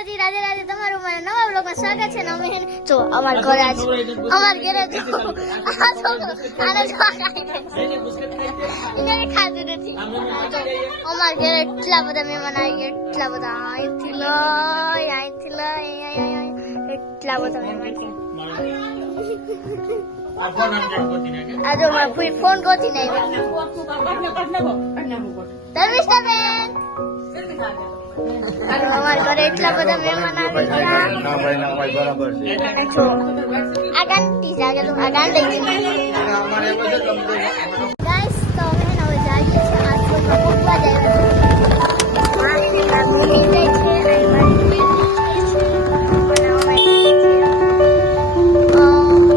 માતાજી, રાધે રાધે. તમારું મારા નવા વ્લોગમાં સ્વાગત છે ને અમે જો અમાર ઘરે આજ અમાર ઘરે જો આ છોકરો આને જો એને ખાધું નથી. અમાર ઘરે એટલા બધા મહેમાન આવી ગયા, એટલા બધા અહીંથી લઈ એટલા બધા મહેમાન. આ જો મારા ફૂઈ ફોન ગોતીને આવ્યા. ધર્મિષ્ઠાબેન અમારા ઘરે એટલા બધા મહેમાન આવી ગયા. આ ગાંધી જાગેલું આ ગાંધી ગાઈસ તો અમે હવે જઈએ છીએ આ છોકરો પપ્પા જાય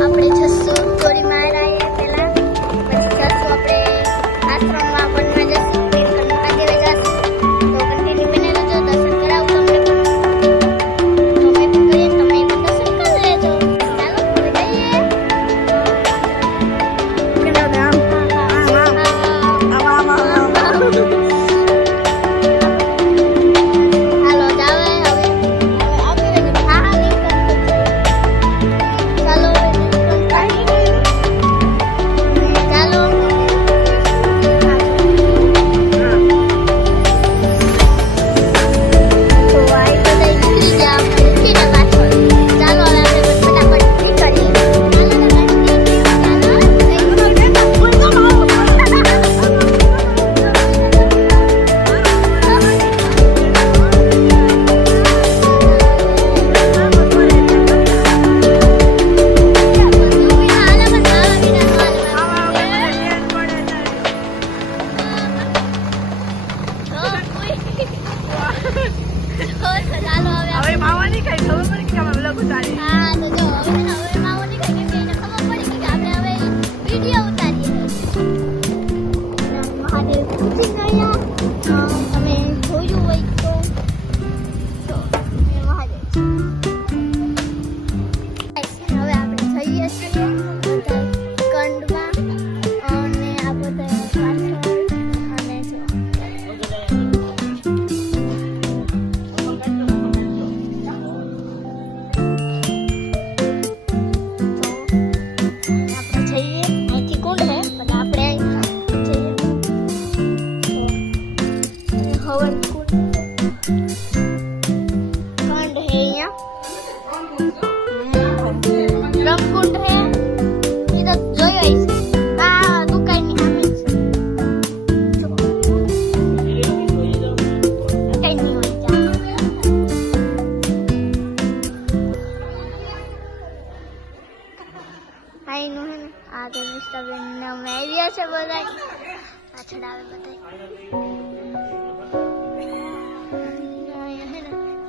આપણે જશું થોડી માર આવીએ પેલા પછી જશું આપણે આશ્રમમાં વનમાં જશું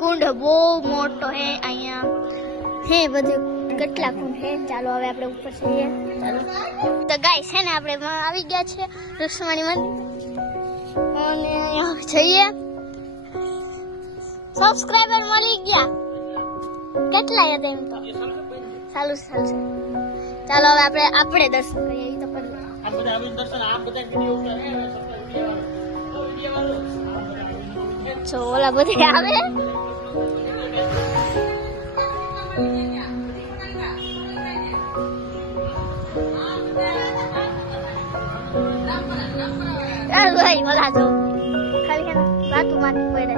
कुंड बो मोटो है अहिया है बधु કેટલા કુંડ છે. ચાલો હવે આપણે ઉપર જઈએ. તો ગાઈસ છે ને આપણે આવી ગયા છે રુક્ષ્મણી મંદિર અને જઈએ. સબસ્ક્રાઇબર મળી ગયા કેટલા હતા એમ તો ચાલુ છે. ચાલો હવે આપણે દર્શન કરીએ. એ તો કરી આ બધા દર્શન આ બધા વિડિયો ઉતારે ઓલા બધા આવે. ઓલા જો ખાલી વાતું માથી પડે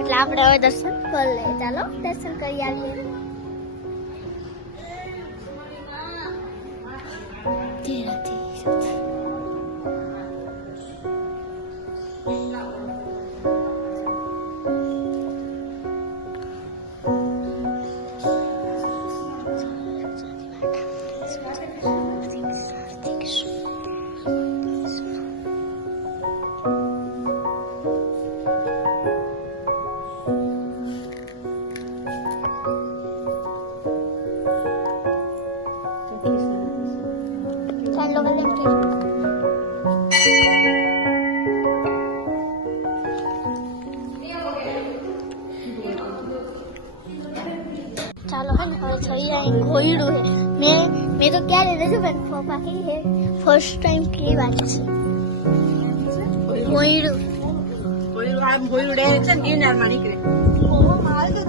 એટલે આપણે હવે દર્શન કરી લે. ચાલો દર્શન કરી આવીએ. ચાલો હે ને હવે થઈ જાય ઘોયડું હે. મેં તો ક્યારે નથી પણ પપ્પા કહી હે ફર્સ્ટ ટાઈમ કેવી વાત છે ઘોયડું. ઘોયડું આમ ઘોયડું ડાયરેક્ટ છે ને ગિરનારમાં નીકળે. ઓહો માલ તો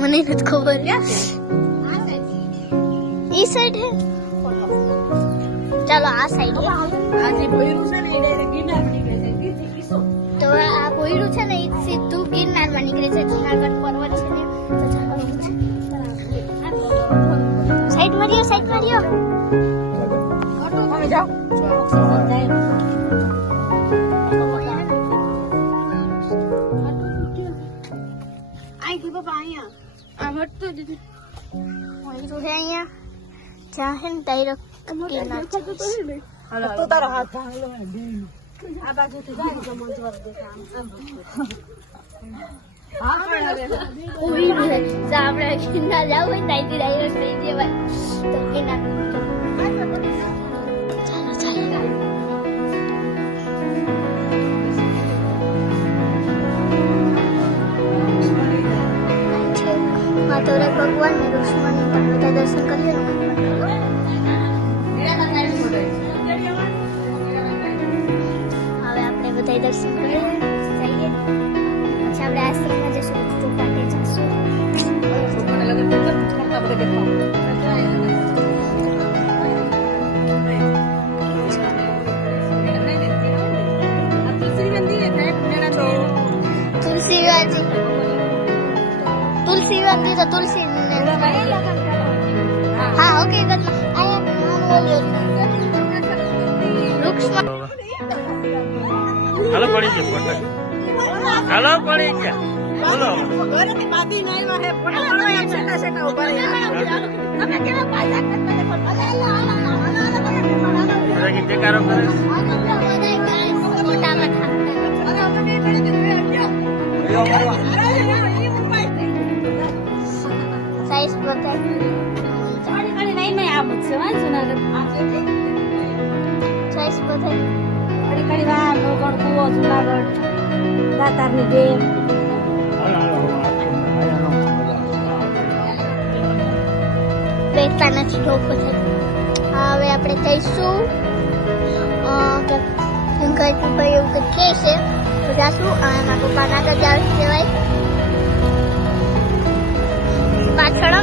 મને નથી ખબર ઈ સાઈડ હે ચાલો આ સાઈડ તો આ બોયરું છે ને એ સીધું ગિરનારમાં નીકળે છે જુનાગઢ પર્વત છે ને તો ચાલો સાઈડ માર્યો તમે જાઓ બોયરું હે અહીંયા જ્યાં હે ને ડાયરેક્ટ ગિરનાર તું તારો હાથ ભાંગલો હે આ બાજુથી જાય તો મંજવર દેખાય હા બોયરું હે જો આપણે ગિરનાર જવું હોય ને ત્યાંથી ડાયરેક્ટ થઈ જવાય તો ગિરનાર ચાલો માધવરાય ભગવાન ને ઋષિમુનિ પણ બધા દર્શન કરીએ ને હવે આપણે બધા દર્શન કરીએ જઈએ પછી આપણે આશ્રમમાં જશું તો પાટે જશું તુલસી મંદિર તો તુલસી હા ઓકે હાલો પડી ગયા ફોટો હાલો પડી ગયા બોલો ઘરેથી બાંધીને આવ્યા હે ફોટો પાડવા છેટા છેટા ઉભા રહ્યા તમે કેવા પાછા બધા કે કારો કરે સાઈઝ બતાવી નહીં આ મુझसे હા જુનાગઢ સાઈઝ બતાવી ઘડી વાર નોગણ કુવો જુનાગઢ દાતારની ડેમ બેઠતા નથી લોકો છે હવે આપણે કહીશું ભાઈ એવું કંઈક કહે છે તો જાશું મારા પપ્પાના તો જાવ કહેવાય પાછળ